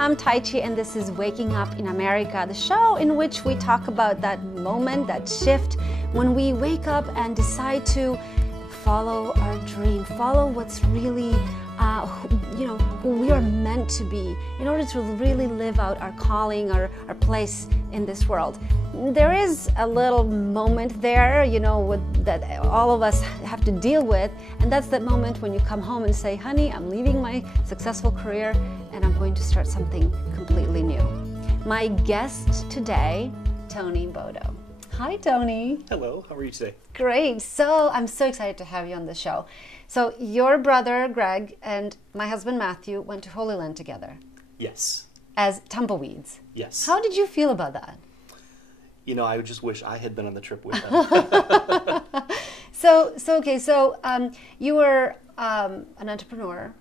I'm TAJCI and this is Waking Up in America, the show in which we talk about that moment, that shift, when we wake up and decide to follow our dream, follow what's really, who we are meant to be in order to really live out our calling, our place in this world. There is a little moment there, that all of us have to deal with, and that's that moment when you come home and say, honey, I'm leaving my successful career and I'm going to start something completely new. My guest today, Tony Bodo. Hi, Tony. Hello, how are you today? Great. So I'm so excited to have you on the show. So your brother, Greg, and my husband, Matthew, went to Holy Land together. Yes. As tumbleweeds. Yes. How did you feel about that? I just wish I had been on the trip with them. You were an entrepreneur.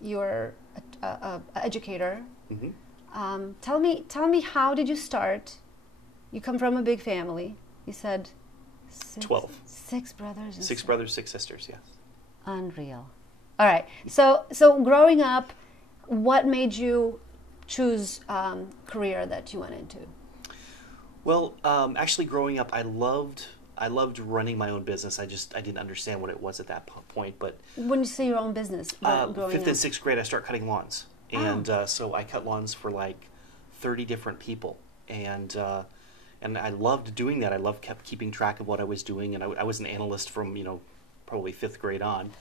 You were an educator. Mm-hmm. Tell me, how did you start? You come from a big family. You said 12. 6 brothers. And 6 brothers, 6 sisters, yes. Unreal. All right. So growing up, what made you choose career that you went into? Well, actually growing up, I loved running my own business. I didn't understand what it was at that point. But when you say your own business, growing 5th up? and 6th grade, I started cutting lawns. And so I cut lawns for like 30 different people. And I loved doing that. I kept keeping track of what I was doing. And I was an analyst from, probably 5th grade on.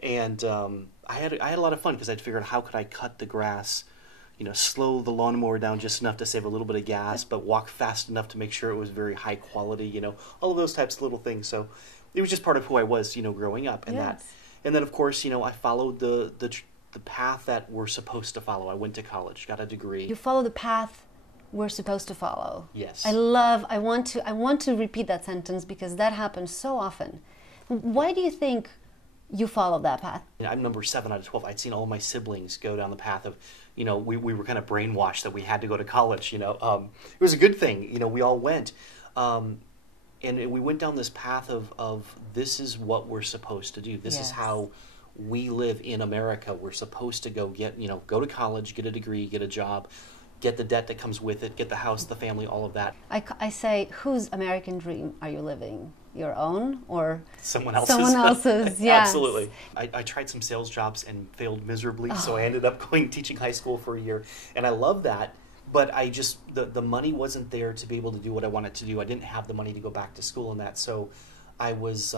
And I had a lot of fun because I'd figured out how could I cut the grass, slow the lawnmower down just enough to save a little bit of gas, but walk fast enough to make sure it was very high quality, all of those types of little things. So it was just part of who I was, growing up. And yes. And then, of course, I followed the path that we're supposed to follow. I went to college, got a degree. You follow the path we're supposed to follow. Yes. I want to repeat that sentence because that happens so often. Why do you think you followed that path? I'm number 7 out of 12. I'd seen all my siblings go down the path of, we were kind of brainwashed that we had to go to college. It was a good thing. We all went. And we went down this path of this is what we're supposed to do. This Yes. is how we live in America. We're supposed to go go to college, get a degree, get a job, get the debt that comes with it, get the house, the family, all of that. I say, whose American dream are you living? Your own or someone else's? Someone else's, yes. Absolutely. I tried some sales jobs and failed miserably, so I ended up teaching high school for a year. And I love that, but the money wasn't there to be able to do what I wanted to do. I didn't have the money to go back to school and that, so I was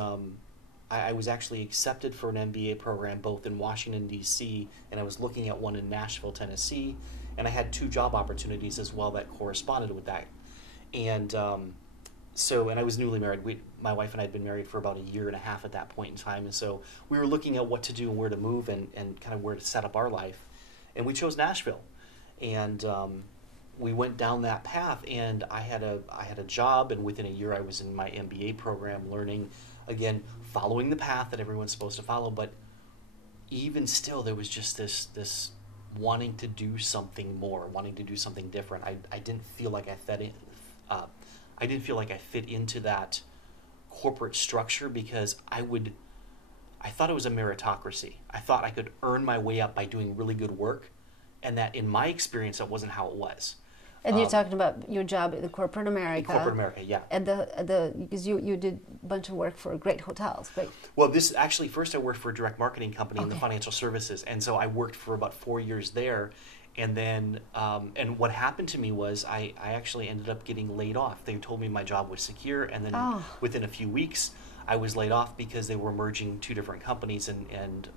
actually accepted for an MBA program both in Washington, D.C., and I was looking at one in Nashville, Tennessee, and I had 2 job opportunities as well that corresponded with that. And and I was newly married. My wife and I had been married for about a year and a half at that point in time, and so we were looking at what to do and where to move and kind of where to set up our life, and we chose Nashville, and we went down that path. And I had a job, and within a year I was in my MBA program, learning again, following the path that everyone's supposed to follow. But even still, there was just this wanting to do something more, wanting to do something different. I didn't feel like I fit in. I didn't feel like I fit into that corporate structure because I thought it was a meritocracy. I thought I could earn my way up by doing really good work, and that in my experience, that wasn't how it was. And you're talking about your job in corporate America. In corporate America, yeah. And because you did a bunch of work for great hotels, right? Well, this actually, first I worked for a direct marketing company in the financial services, and so I worked for about 4 years there. And then, and what happened to me was I actually ended up getting laid off. They told me my job was secure, and then within a few weeks, I was laid off because they were merging 2 different companies, and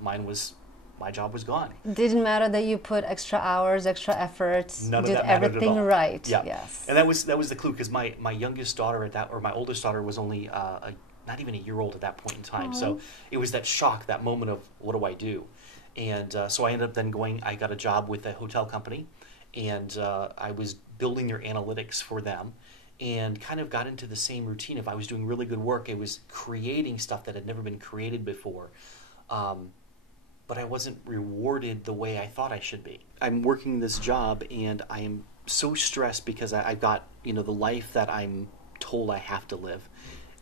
my job was gone. Didn't matter that you put extra hours, extra effort, None of did that mattered everything at all. right. Yeah. Yes. And that was the clue, because my youngest daughter my oldest daughter was only not even a year old at that point in time. So it was that shock, that moment of what do I do? And so I ended up then I got a job with a hotel company, and I was building their analytics for them, and kind of got into the same routine. If I was doing really good work, I was creating stuff that had never been created before. But I wasn't rewarded the way I thought I should be. I'm working this job, and I am so stressed because I've got the life that I'm told I have to live,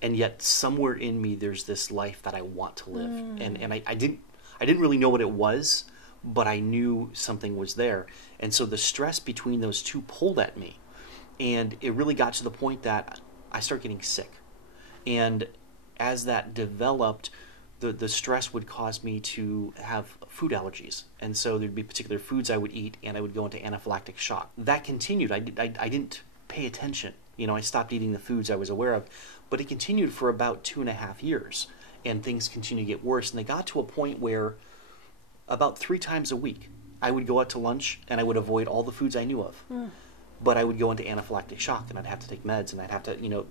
and yet somewhere in me there's this life that I want to live, and I didn't really know what it was, but I knew something was there. And so the stress between those two pulled at me. And it really got to the point that I started getting sick. And as that developed, the stress would cause me to have food allergies. And so there'd be particular foods I would eat, and I would go into anaphylactic shock. That continued. I didn't pay attention. I stopped eating the foods I was aware of. But it continued for about 2.5 years. And things continued to get worse. And they got to a point where about 3 times a week, I would go out to lunch, and I would avoid all the foods I knew of. But I would go into anaphylactic shock, and I'd have to take meds, and I'd have to,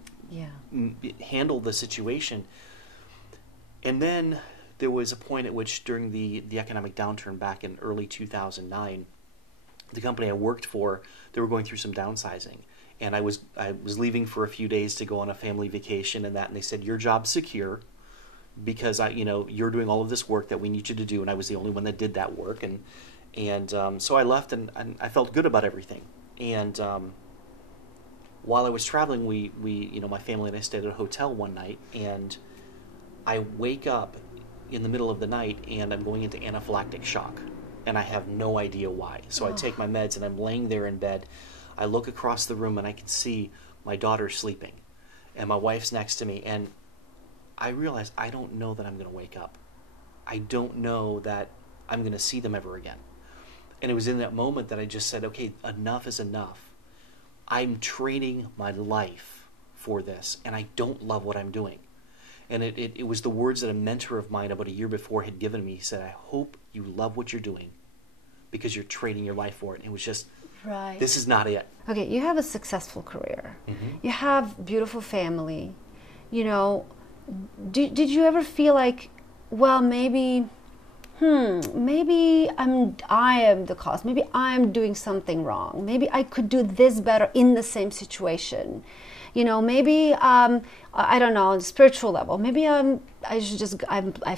handle the situation. And then there was a point at which, during the economic downturn back in early 2009, the company I worked for, they were going through some downsizing. And I was leaving for a few days to go on a family vacation and they said, your job's secure because you're doing all of this work that we need you to do. And I was the only one that did that work. And so I left, and I felt good about everything. And while I was traveling, we my family and I stayed at a hotel one night, and I wake up in the middle of the night, and I'm going into anaphylactic shock, and I have no idea why. So I take my meds, and I'm laying there in bed. I look across the room, and I can see my daughter sleeping, and my wife's next to me, and I realize I don't know that I'm going to wake up. I don't know that I'm going to see them ever again. And it was in that moment that I just said, okay, enough is enough. I'm trading my life for this, and I don't love what I'm doing. And it was the words that a mentor of mine about a year before had given me. He said, I hope you love what you're doing because you're trading your life for it. And it was just, right. This is not it. Okay, you have a successful career. Mm-hmm. You have beautiful family. Did you ever feel like, well, maybe I am the cause. Maybe I'm doing something wrong. Maybe I could do this better in the same situation. Maybe I don't know, on the spiritual level. Maybe I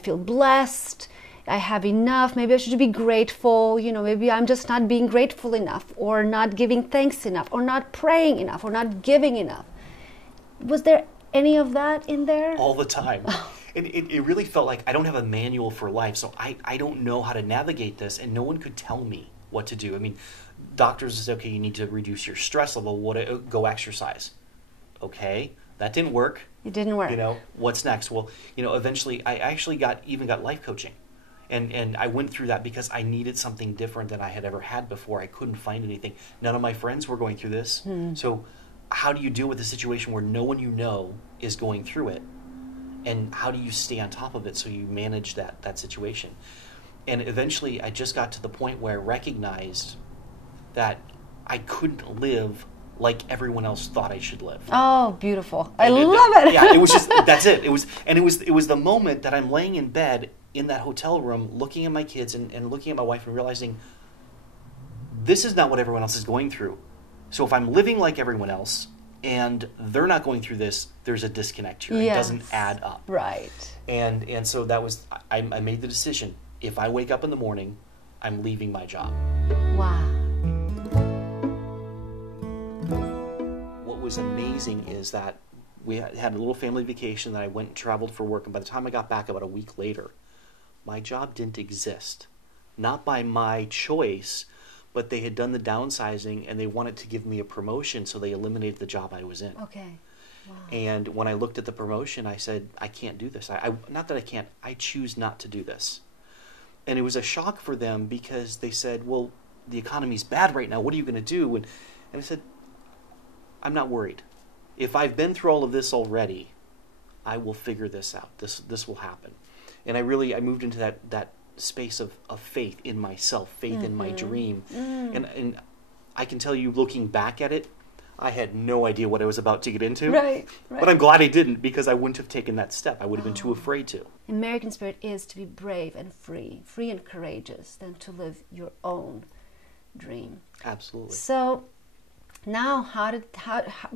feel blessed. I have enough. Maybe I should be grateful. Maybe I'm just not being grateful enough, or not giving thanks enough, or not praying enough, or not giving enough. Was there any of that in there? All the time. And it really felt like I don't have a manual for life, so I don't know how to navigate this, and no one could tell me what to do. I mean, doctors said, okay, you need to reduce your stress level. Go exercise. Okay, that didn't work. It didn't work. What's next? Well, eventually I actually got life coaching. And I went through that because I needed something different than I had ever had before. I couldn't find anything. None of my friends were going through this. So how do you deal with a situation where no one is going through it? And how do you stay on top of it so you manage that situation? And eventually I just got to the point where I recognized that I couldn't live like everyone else thought I should live. Oh, beautiful. I love it. Yeah, it was just, that's it. It was the moment that I'm laying in bed in that hotel room looking at my kids and looking at my wife and realizing this is not what everyone else is going through. So if I'm living like everyone else and they're not going through this, there's a disconnect here. Yes. It doesn't add up. Right. And so that was, I made the decision. If I wake up in the morning, I'm leaving my job. Wow. What was amazing is that we had a little family vacation that I went and traveled for work, and by the time I got back about a week later, my job didn't exist. Not by my choice, but they had done the downsizing and they wanted to give me a promotion, so they eliminated the job I was in. Okay. Wow. And when I looked at the promotion, I said, I can't do this. Not that I can't, I choose not to do this. And it was a shock for them because they said, well, the economy's bad right now. What are you going to do? And I said, I'm not worried. If I've been through all of this already, I will figure this out. This will happen. And I moved into that space of faith in myself, faith in my dream. And I can tell you, looking back at it, I had no idea what I was about to get into. Right. But I'm glad I didn't, because I wouldn't have taken that step. I would have been too afraid to. American spirit is to be brave and free and courageous, than to live your own dream. Absolutely. So now, how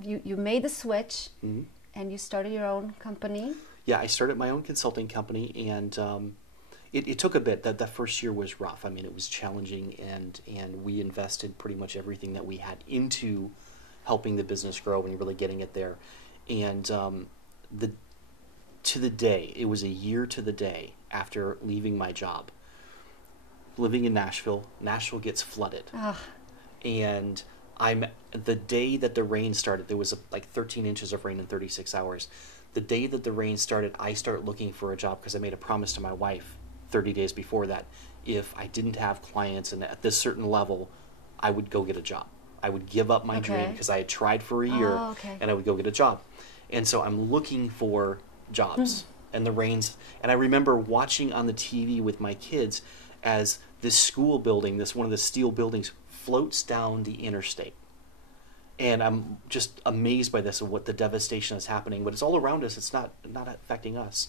you made the switch, and you started your own company? Yeah, I started my own consulting company, and it took a bit. That first year was rough. I mean, it was challenging, and we invested pretty much everything that we had into helping the business grow and really getting it there. And to the day, it was a year to the day after leaving my job, living in Nashville. Nashville gets flooded. Ugh. And the day that the rain started, there was like 13 inches of rain in 36 hours. The day that the rain started, I start looking for a job because I made a promise to my wife 30 days before that. If I didn't have clients and at this certain level, I would go get a job. I would give up my dream because I had tried for a year, and I would go get a job. And so I'm looking for jobs. And the rains, and I remember watching on the TV with my kids as this school building, one of the steel buildings, floats down the interstate. And I'm just amazed by this, of what the devastation is happening. But it's all around us. It's not affecting us.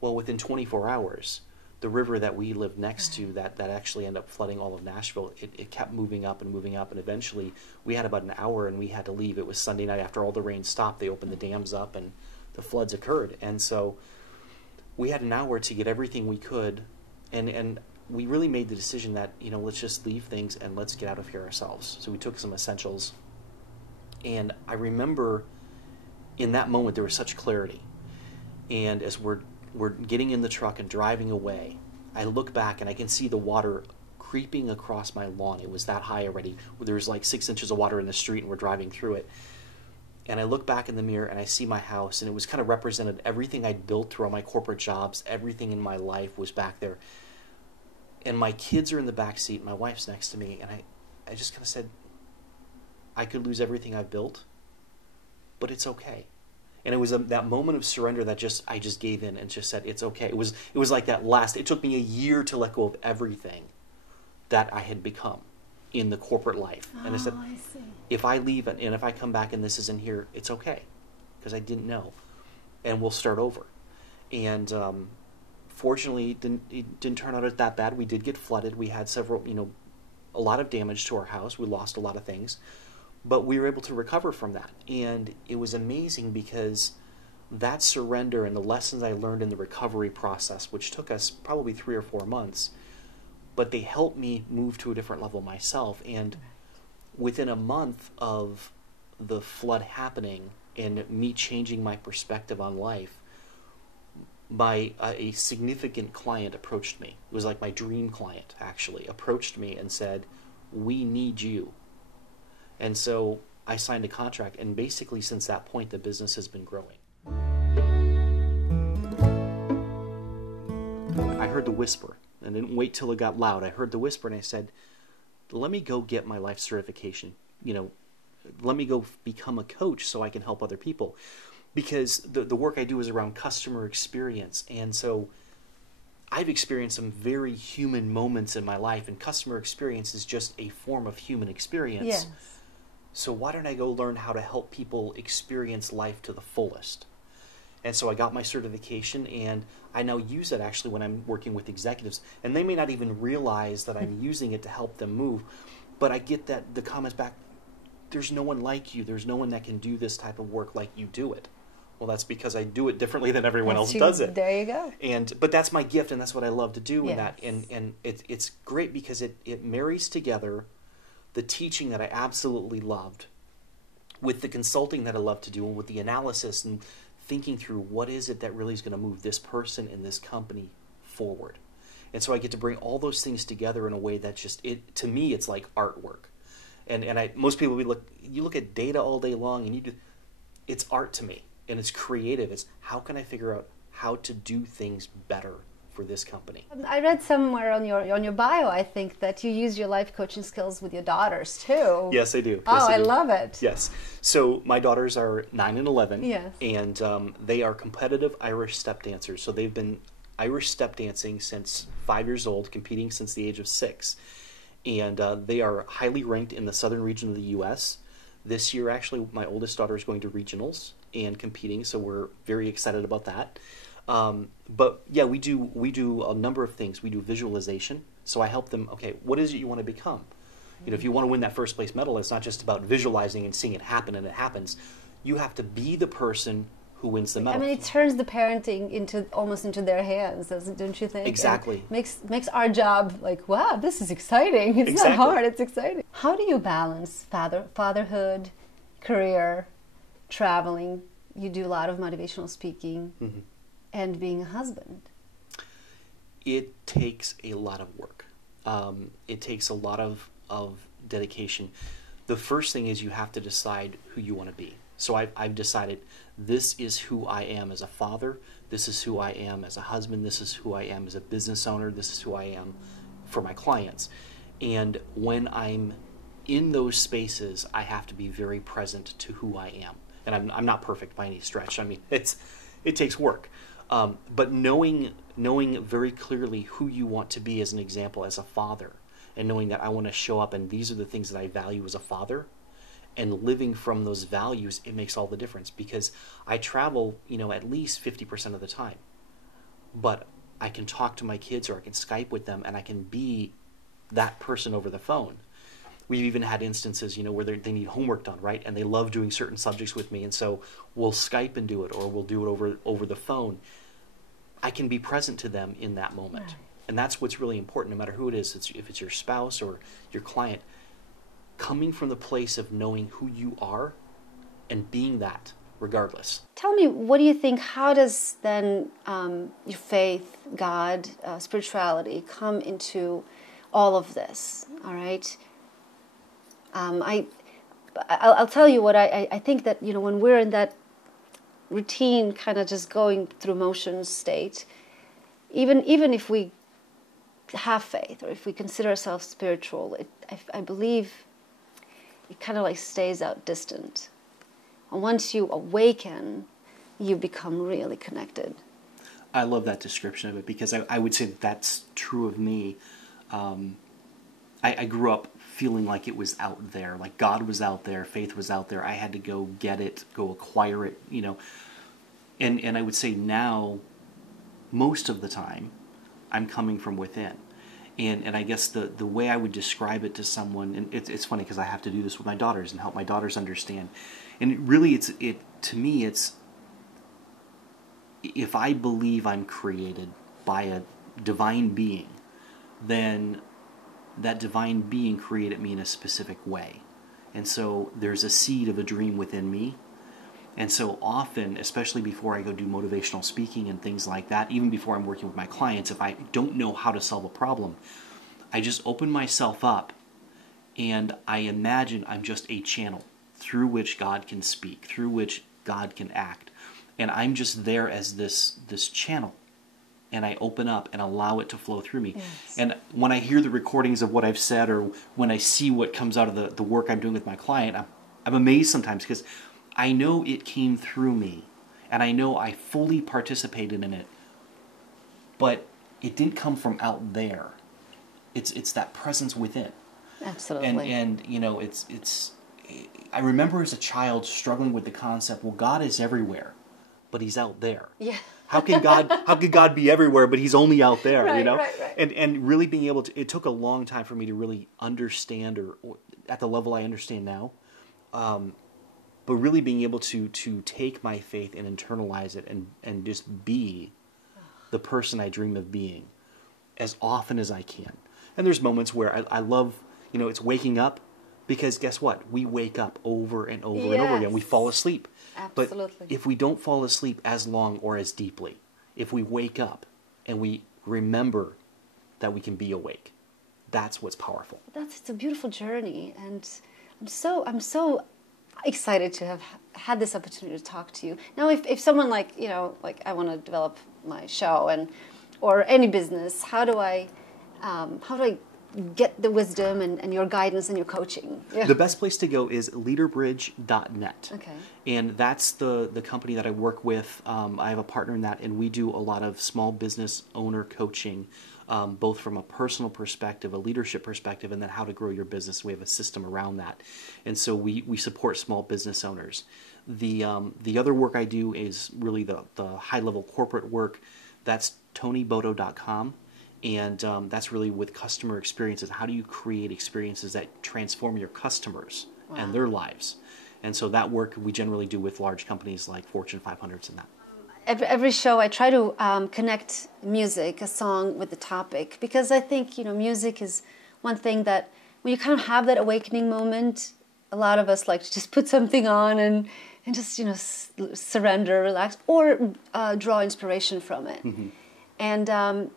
Well, within 24 hours, the river that we live next to that actually ended up flooding all of Nashville, it kept moving up, and eventually we had about an hour and we had to leave. It was Sunday night after all the rain stopped. They opened the dams up and the floods occurred. And so we had an hour to get everything we could, and we really made the decision that, let's just leave things and let's get out of here ourselves. So we took some essentials. And I remember in that moment there was such clarity. And as we're getting in the truck and driving away, I look back and I can see the water creeping across my lawn. It was that high already. There was like 6 inches of water in the street, and we're driving through it. And I look back in the mirror and I see my house, and it was kind of represented everything I'd built through all my corporate jobs. Everything in my life was back there. And my kids are in the back seat. My wife's next to me. And I just kind of said, I could lose everything I've built, but it's okay. And it was that moment of surrender that I just gave in and just said, it's okay. It was like that it took me a year to let go of everything that I had become in the corporate life. And I said, if I leave and if I come back and this isn't here, it's okay, because I didn't know. And we'll start over. And fortunately, it didn't turn out that bad. We did get flooded. We had a lot of damage to our house. We lost a lot of things. But we were able to recover from that. And it was amazing because that surrender and the lessons I learned in the recovery process, which took us probably 3 or 4 months, but they helped me move to a different level myself. And within a month of the flood happening and me changing my perspective on life, a significant client approached me. It was like my dream client, actually, approached me and said, we need you. And so I signed a contract, and basically since that point, the business has been growing. I heard the whisper, and I didn't wait till it got loud. I heard the whisper, and I said, let me go get my life certification. Let me go become a coach so I can help other people. Because the work I do is around customer experience. And so I've experienced some very human moments in my life, and customer experience is just a form of human experience. Yes. So why don't I go learn how to help people experience life to the fullest? And so I got my certification, and I now use it actually when I'm working with executives. And they may not even realize that I'm using it to help them move, but I get the comments back, there's no one like you. There's no one that can do this type of work like you do it. Well, that's because I do it differently than everyone else does it. There you go. But that's my gift, and that's what I love to do. Yes. And it's great because it marries together the teaching that I absolutely loved with the consulting that I love to do, and with the analysis and thinking through what is it that really is going to move this person in this company forward. And so I get to bring all those things together in a way that to me, it's like artwork. And most people, you look at data all day long, and it's art to me, and it's creative. It's how can I figure out how to do things better for this company. I read somewhere on your bio, I think, that you use your life coaching skills with your daughters too. Yes, I do. Oh, I love it. Yes. So my daughters are 9 and 11. Yes. And they are competitive Irish step dancers. So they've been Irish step dancing since 5 years old, competing since the age of 6. And they are highly ranked in the southern region of the U.S. This year, actually, my oldest daughter is going to regionals and competing, so we're very excited about that. But yeah, we do a number of things. We do visualization. So I help them, okay, what is it you want to become? If you want to win that first place medal, it's not just about visualizing and seeing it happen and it happens. You have to be the person who wins the medal. I mean, it turns the parenting almost into their hands, don't you think? Exactly. And makes our job like, wow, this is exciting. It's exactly. not hard, it's exciting. How do you balance fatherhood, career, traveling? You do a lot of motivational speaking. Mm-hmm. And being a husband? It takes a lot of work. It takes a lot of dedication. The first thing is you have to decide who you want to be. So I've decided this is who I am as a father, this is who I am as a husband, this is who I am as a business owner, this is who I am for my clients. And when I'm in those spaces, I have to be very present to who I am. And I'm not perfect by any stretch. I mean, it takes work. But knowing very clearly who you want to be as an example, as a father, and knowing that I want to show up and these are the things that I value as a father, and living from those values, it makes all the difference, because I travel, at least 50% of the time. But I can talk to my kids, or I can Skype with them, and I can be that person over the phone. We've even had instances, where they need homework done, right? And they love doing certain subjects with me, and so we'll Skype and do it, or we'll do it over the phone. I can be present to them in that moment. Right. And that's what's really important, no matter who it is, if it's your spouse or your client, coming from the place of knowing who you are and being that regardless. Tell me, what do you think, how does then your faith, God, spirituality come into all of this, all right? I'll tell you what I think that, when we're in that routine, kind of just going through motions state, even if we have faith, or if we consider ourselves spiritual, I believe it kind of like stays out distant. And once you awaken, you become really connected. I love that description of it, because I would say that's true of me. I grew up feeling like it was out there, like God was out there, faith was out there. I had to go get it, go acquire it, And I would say now, most of the time, I'm coming from within. And I guess the way I would describe it to someone, and it's funny because I have to do this with my daughters and help my daughters understand. And really, to me, it's if I believe I'm created by a divine being, then that divine being created me in a specific way. And so there's a seed of a dream within me. And so often, especially before I go do motivational speaking and things like that, even before I'm working with my clients, if I don't know how to solve a problem, I just open myself up and I imagine I'm just a channel through which God can speak, through which God can act. And I'm just there as this channel. And I open up and allow it to flow through me. Yes. And when I hear the recordings of what I've said, or when I see what comes out of the work I'm doing with my client, I'm amazed sometimes, because I know it came through me, and I know I fully participated in it, but it didn't come from out there. It's that presence within. Absolutely. And it's. I remember as a child struggling with the concept, well, God is everywhere, but He's out there. Yeah. How could God be everywhere, but He's only out there? Right. And really being able to. It took a long time for me to really understand, or at the level I understand now. But really being able to take my faith and internalize it and just be the person I dream of being as often as I can. And there's moments where I love, it's waking up, because guess what? We wake up over and over and over again. We fall asleep. Absolutely. But if we don't fall asleep as long or as deeply, if we wake up and we remember that we can be awake, that's what's powerful. It's a beautiful journey, and I'm so excited to have had this opportunity to talk to you. Now, if someone like I want to develop my show or any business, how do I get the wisdom and your guidance and your coaching? Yeah. The best place to go is leaderbridge.net. Okay. And that's the company that I work with. I have a partner in that, and we do a lot of small business owner coaching, both from a personal perspective, a leadership perspective, and then how to grow your business. We have a system around that. And so we support small business owners. The other work I do is really the high-level corporate work. That's TonyBodo.com. And that's really with customer experiences. How do you create experiences that transform your customers and their lives? And so that work we generally do with large companies like Fortune 500s and that. Every show I try to connect music, a song, with the topic, because I think music is one thing that when you kind of have that awakening moment, a lot of us like to just put something on and just surrender, relax, or draw inspiration from it. Mm-hmm. And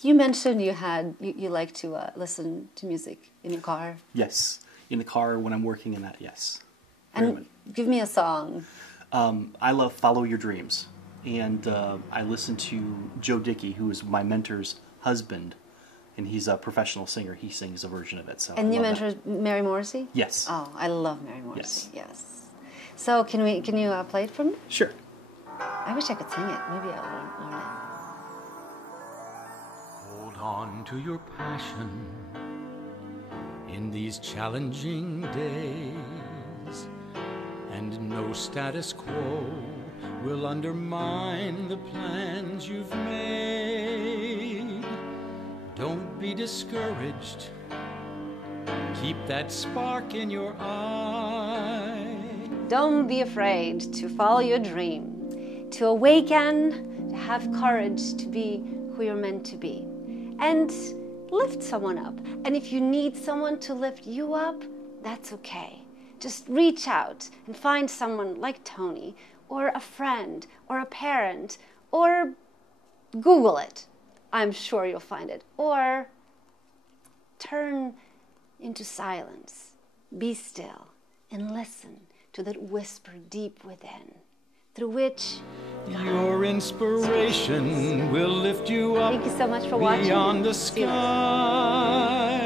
You mentioned you like to listen to music in your car. Yes, in the car when I'm working in that. Yes. And give me a song. I love "Follow Your Dreams," and I listen to Joe Dickey, who is my mentor's husband, and he's a professional singer. He sings a version of it. So. And you mentored Mary Morrissey? Yes. Oh, I love Mary Morrissey. Yes. So can you play it for me? Sure. I wish I could sing it. Maybe I'll learn it. Hold on to your passion in these challenging days, and no status quo will undermine the plans you've made. Don't be discouraged. Keep that spark in your eye. Don't be afraid to follow your dream, to awaken, to have courage to be who you're meant to be, and lift someone up. And if you need someone to lift you up, that's okay. Just reach out and find someone like Tony, or a friend, or a parent, or Google it. I'm sure you'll find it. Or turn into silence. Be still and listen to that whisper deep within, through which your inspiration will lift you up. Thank you so much for watching. Beyond the sky.